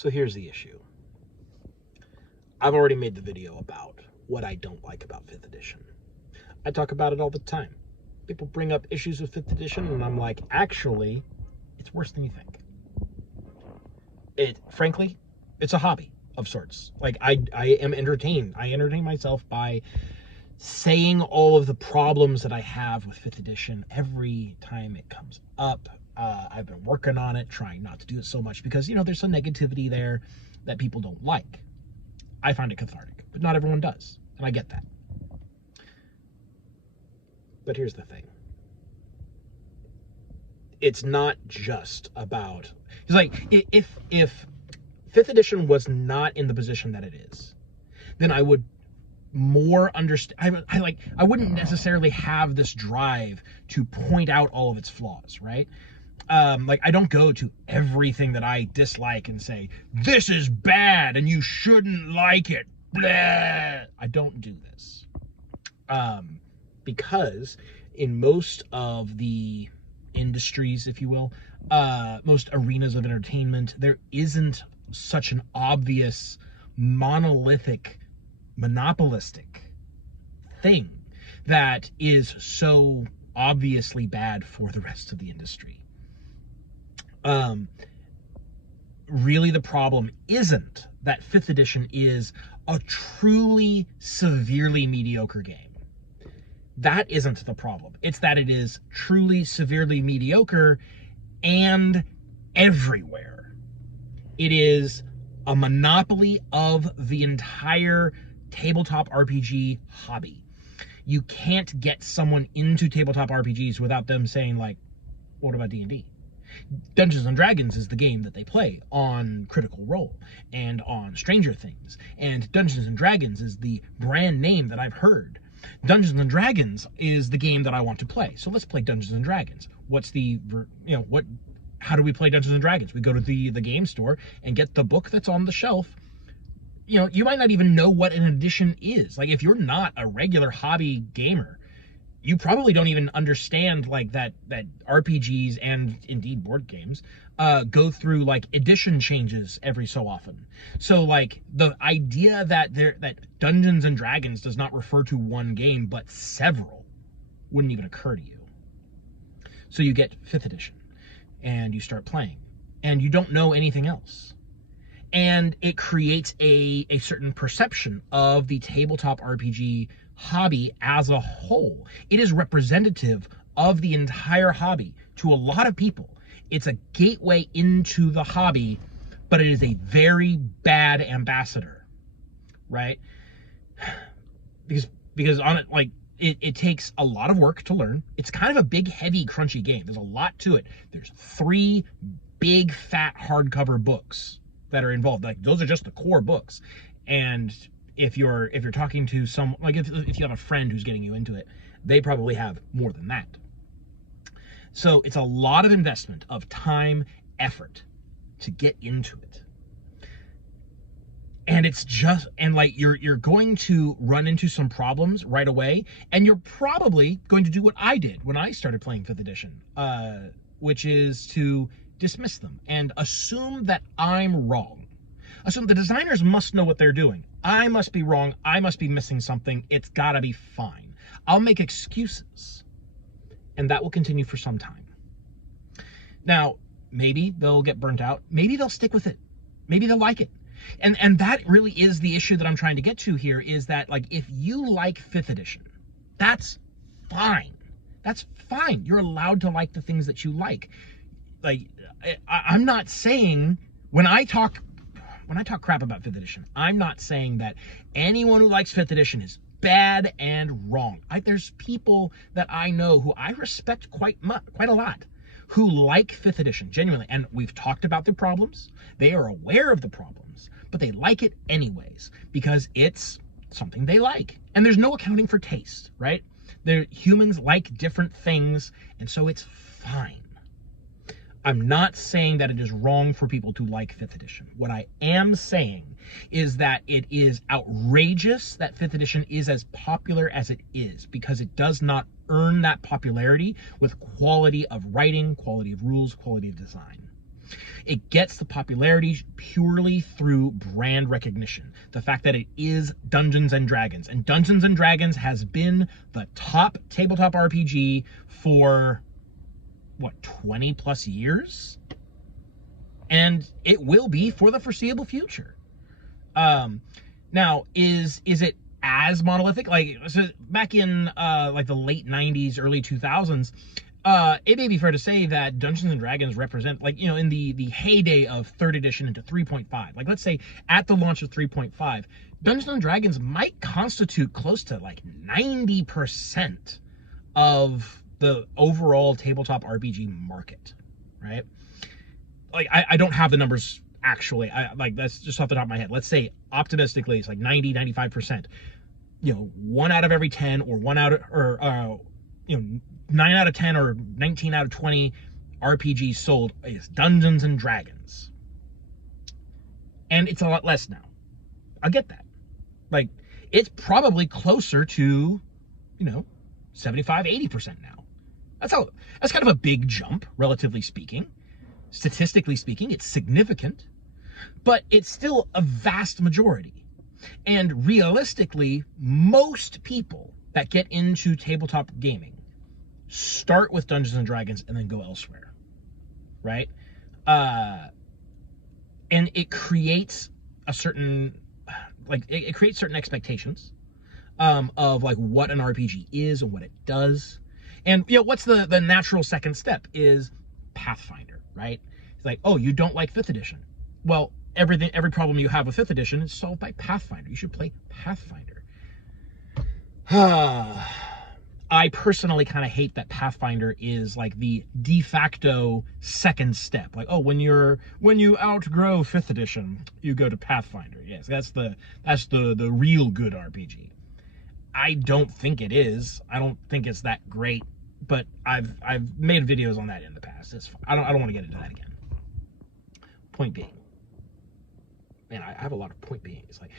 So here's the issue. I've already made the video about what I don't like about 5th edition. I talk about it all the time. People bring up issues with 5th edition, and I'm like, actually, it's worse than you think. Frankly, it's a hobby of sorts. Like, I am entertained. I entertain myself by saying all of the problems that I have with 5th edition every time it comes up. I've been working on it, trying not to do it so much because, there's some negativity there that people don't like. I find it cathartic, but not everyone does, and I get that. But here's the thing. It's not just about... It's like, if 5th edition was not in the position that it is, then I would more understand... I wouldn't necessarily have this drive to point out all of its flaws, right? I don't go to everything that I dislike and say, this is bad and you shouldn't like it. Blah. I don't do this. Because in most of the industries, if you will, most arenas of entertainment, there isn't such an obvious, monolithic, monopolistic thing that is so obviously bad for the rest of the industry. Really the problem isn't that 5th edition is a truly severely mediocre game. That isn't the problem. It's that it is truly severely mediocre and everywhere. It is a monopoly of the entire tabletop RPG hobby. You can't get someone into tabletop RPGs without them saying, like, what about D&D? Dungeons & Dragons is the game that they play on Critical Role and on Stranger Things. And Dungeons & Dragons is the brand name that I've heard. Dungeons & Dragons is the game that I want to play. So let's play Dungeons & Dragons. How do we play Dungeons & Dragons? We go to the game store and get the book that's on the shelf. You might not even know what an edition is. Like, if you're not a regular hobby gamer, you probably don't even understand that RPGs and indeed board games go through edition changes every so often. So the idea that Dungeons and Dragons does not refer to one game but several wouldn't even occur to you. So you get 5th edition and you start playing and you don't know anything else. And it creates a certain perception of the tabletop RPG hobby as a whole. It is representative of the entire hobby to a lot of people. It's a gateway into the hobby, but it is a very bad ambassador, right? Because on it, it takes a lot of work to learn. It's kind of a big, heavy, crunchy game. There's a lot to it. There's 3 big, fat hardcover books that are involved. Those are just the core books. And if you're talking to some, if you have a friend who's getting you into it, they probably have more than that. So it's a lot of investment of time, effort to get into it. And it's just, you're going to run into some problems right away, and you're probably going to do what I did when I started playing 5th edition, which is to dismiss them and assume that I'm wrong. Assume the designers must know what they're doing. I must be wrong. I must be missing something. It's gotta be fine. I'll make excuses. And that will continue for some time. Now, maybe they'll get burnt out. Maybe they'll stick with it. Maybe they'll like it. And that really is the issue that I'm trying to get to here, is that if you like 5th edition, that's fine. That's fine. You're allowed to like the things that you like. I'm not saying, when I talk crap about 5th edition, I'm not saying that anyone who likes 5th edition is bad and wrong. There's people that I know who I respect quite a lot, who like 5th edition, genuinely. And we've talked about their problems. They are aware of the problems, but they like it anyways, because it's something they like. And there's no accounting for taste, right? Humans like different things, and so it's fine. I'm not saying that it is wrong for people to like 5th edition. What I am saying is that it is outrageous that 5th edition is as popular as it is, because it does not earn that popularity with quality of writing, quality of rules, quality of design. It gets the popularity purely through brand recognition. The fact that it is Dungeons and Dragons. And Dungeons and Dragons has been the top tabletop RPG for, what, 20 plus years? And it will be for the foreseeable future. Now, is it as monolithic? Like, so back in like the late 90s, early 2000s, it may be fair to say that Dungeons and Dragons represent, like, you know, in the heyday of 3rd edition into 3.5, like, let's say at the launch of 3.5, Dungeons and Dragons might constitute close to like 90% of the overall tabletop RPG market, right? Like, I don't have the numbers actually, like, that's just off the top of my head. Let's say optimistically it's like 90-95%. You know, 1 out of every 10, or 1 out of, or you know, 9 out of 10 or 19 out of 20 RPGs sold is Dungeons and Dragons. And it's a lot less now. I get that. Like, it's probably closer to, you know, 75-80% now. That's kind of a big jump, relatively speaking. Statistically speaking, it's significant, but it's still a vast majority. And realistically, most people that get into tabletop gaming start with Dungeons and Dragons and then go elsewhere, right? And it creates a certain, like, it creates certain expectations of like what an RPG is and what it does. And, you know, what's the natural second step is Pathfinder, right? It's like, oh, you don't like 5th edition. Well, every problem you have with 5th edition is solved by Pathfinder. You should play Pathfinder. I personally kind of hate that Pathfinder is like the de facto second step. Like, oh, when you outgrow 5th edition, you go to Pathfinder. Yes, that's the real good RPG. I don't think it is. I don't think it's that great, but I've made videos on that in the past. It's fine. I don't want to get into that again. Point being, man, I have a lot of point being. It's like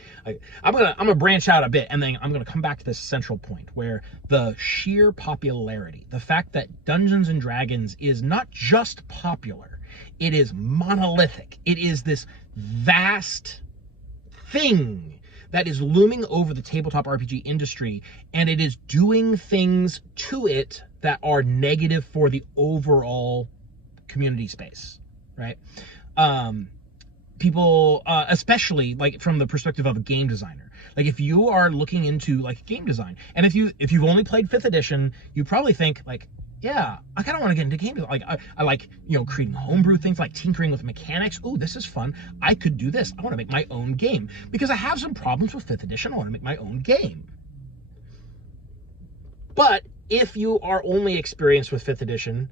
I'm gonna branch out a bit, and then I'm gonna come back to this central point where the sheer popularity, the fact that Dungeons and Dragons is not just popular, it is monolithic. It is this vast thing that is looming over the tabletop RPG industry, and it is doing things to it that are negative for the overall community space, right? People, especially like from the perspective of a game designer, like if you are looking into like game design, and if you've only played 5th edition, you probably think like, yeah, I kind of want to get into game design. Like I like, you know, creating homebrew things, like tinkering with mechanics. Oh, this is fun. I could do this. I want to make my own game because I have some problems with 5th edition. I want to make my own game. But if you are only experienced with 5th edition,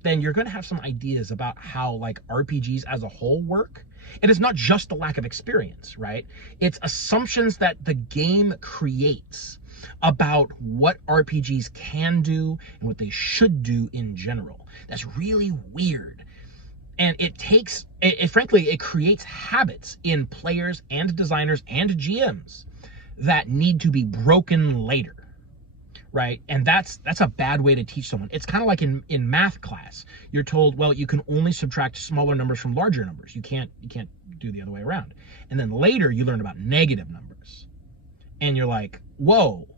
then you're going to have some ideas about how like RPGs as a whole work. And it's not just the lack of experience, right? It's assumptions that the game creates about what RPGs can do and what they should do in general. That's really weird. And frankly, it creates habits in players and designers and GMs that need to be broken later. Right? And that's a bad way to teach someone. It's kind of like in math class. You're told, well, you can only subtract smaller numbers from larger numbers. You can't do the other way around. And then later you learn about negative numbers. And you're like, whoa,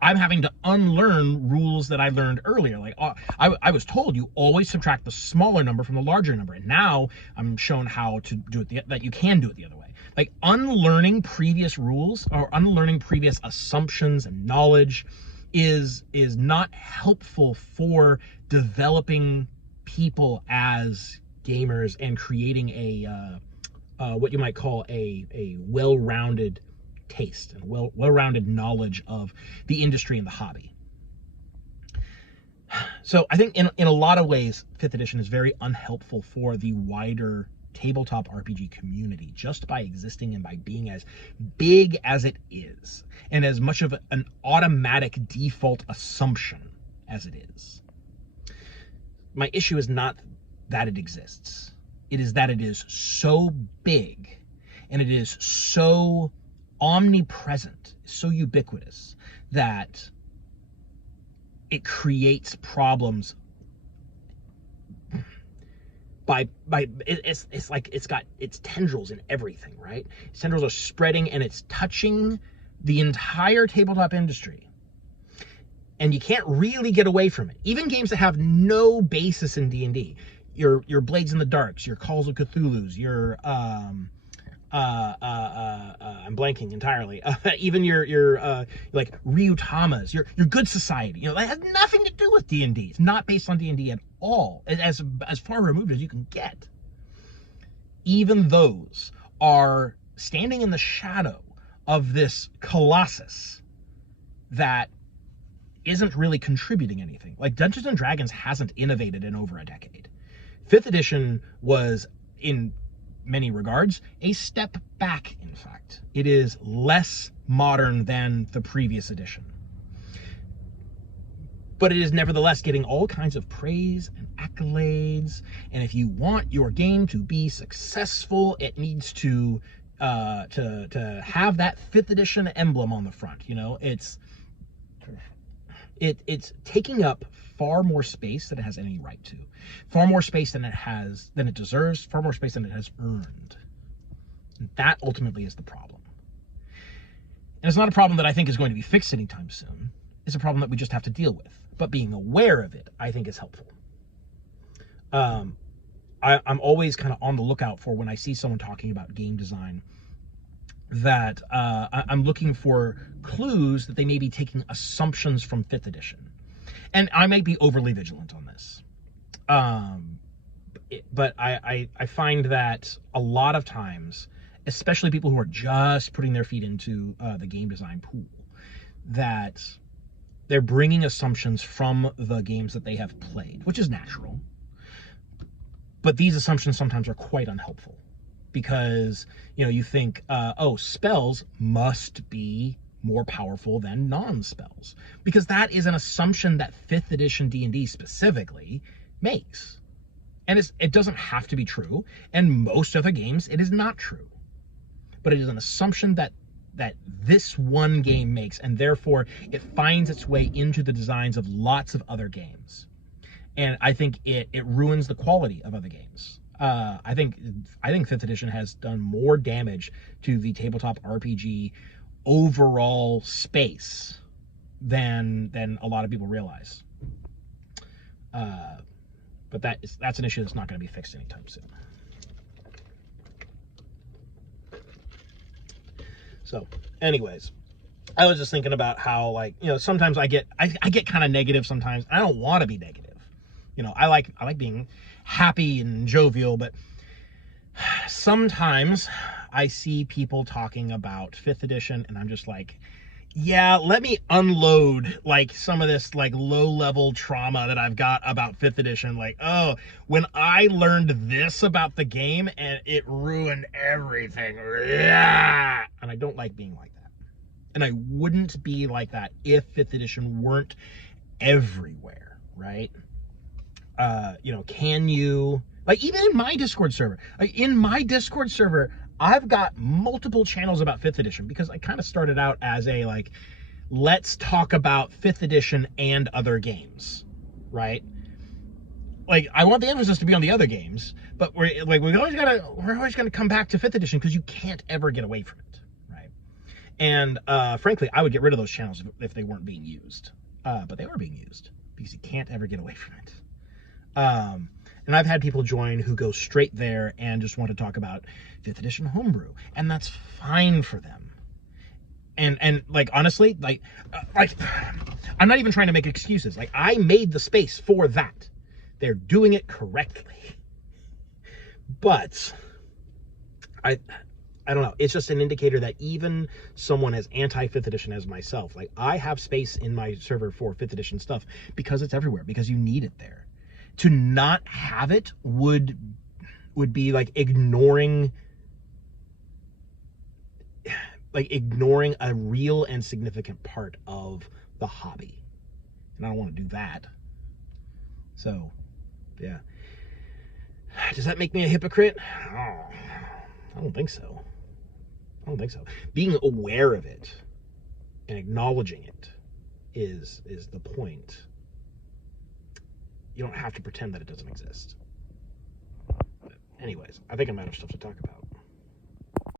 I'm having to unlearn rules that I learned earlier. Like, I was told you always subtract the smaller number from the larger number. And now I'm shown how to do it, that you can do it the other way. Like, unlearning previous rules or unlearning previous assumptions and knowledge is not helpful for developing people as gamers and creating a what you might call a well-rounded taste and well-rounded knowledge of the industry and the hobby. So I think in a lot of ways, 5th edition is very unhelpful for the wider tabletop RPG community just by existing and by being as big as it is and as much of an automatic default assumption as it is. My issue is not that it exists. It is that it is so big and it is so omnipresent, so ubiquitous that it creates problems it's like it's got its tendrils in everything, right? Its tendrils are spreading and it's touching the entire tabletop industry. And you can't really get away from it. Even games that have no basis in D&D, your Blades in the Darks, your Calls of Cthulhu's, your I'm blanking entirely. Even your like Ryutamas, your Good Society. That has nothing to do with D&D. It's not based on D&D at all. As far removed as you can get. Even those are standing in the shadow of this colossus that isn't really contributing anything. Like Dungeons and Dragons hasn't innovated in over a decade. 5th edition was, in many regards, a step back, in fact. It is less modern than the previous edition. But it is nevertheless getting all kinds of praise and accolades. And if you want your game to be successful, it needs to have that 5th edition emblem on the front. It's taking up far more space than it has any right to, far more space than it deserves, far more space than it has earned. And that ultimately is the problem. And it's not a problem that I think is going to be fixed anytime soon. It's a problem that we just have to deal with. But being aware of it, I think, is helpful. I'm always kind of on the lookout for when I see someone talking about game design that I'm looking for clues that they may be taking assumptions from 5th edition. And I may be overly vigilant on this. But I find that a lot of times, especially people who are just putting their feet into the game design pool, that they're bringing assumptions from the games that they have played, which is natural. But these assumptions sometimes are quite unhelpful. Because, you think, spells must be more powerful than non-spells. Because that is an assumption that 5th edition D&D specifically makes. And it doesn't have to be true. And most other games, it is not true. But it is an assumption that this one game makes, and therefore it finds its way into the designs of lots of other games. And I think it ruins the quality of other games. I think 5th edition has done more damage to the tabletop RPG overall space than a lot of people realize. But that's an issue that's not going to be fixed anytime soon. So, anyways, I was just thinking about how, sometimes I get kind of negative sometimes. I don't want to be negative. I like being happy and jovial, but sometimes I see people talking about 5th edition and I'm just like, yeah, let me unload some of this low-level trauma that I've got about 5th edition. When I learned this about the game and it ruined everything. Yeah. And I don't like being like that. And I wouldn't be like that if 5th edition weren't everywhere, right? Can you, even in my Discord server, I've got multiple channels about 5th edition because I kind of started out as a, let's talk about 5th edition and other games, right? I want the emphasis to be on the other games, but we're always gonna come back to 5th edition because you can't ever get away from it, right? And frankly, I would get rid of those channels if they weren't being used, but they were being used because you can't ever get away from it. And I've had people join who go straight there and just want to talk about 5th edition homebrew, and that's fine for them. And honestly, I'm not even trying to make excuses. I made the space for that. They're doing it correctly. But I don't know. It's just an indicator that even someone as anti-5th edition as myself, I have space in my server for 5th edition stuff because it's everywhere, because you need it there. To not have it would be ignoring a real and significant part of the hobby. And I don't want to do that. So, yeah. Does that make me a hypocrite? Oh, I don't think so. Being aware of it and acknowledging it is the point. You don't have to pretend that it doesn't exist. Anyways, I think I'm out of stuff to talk about.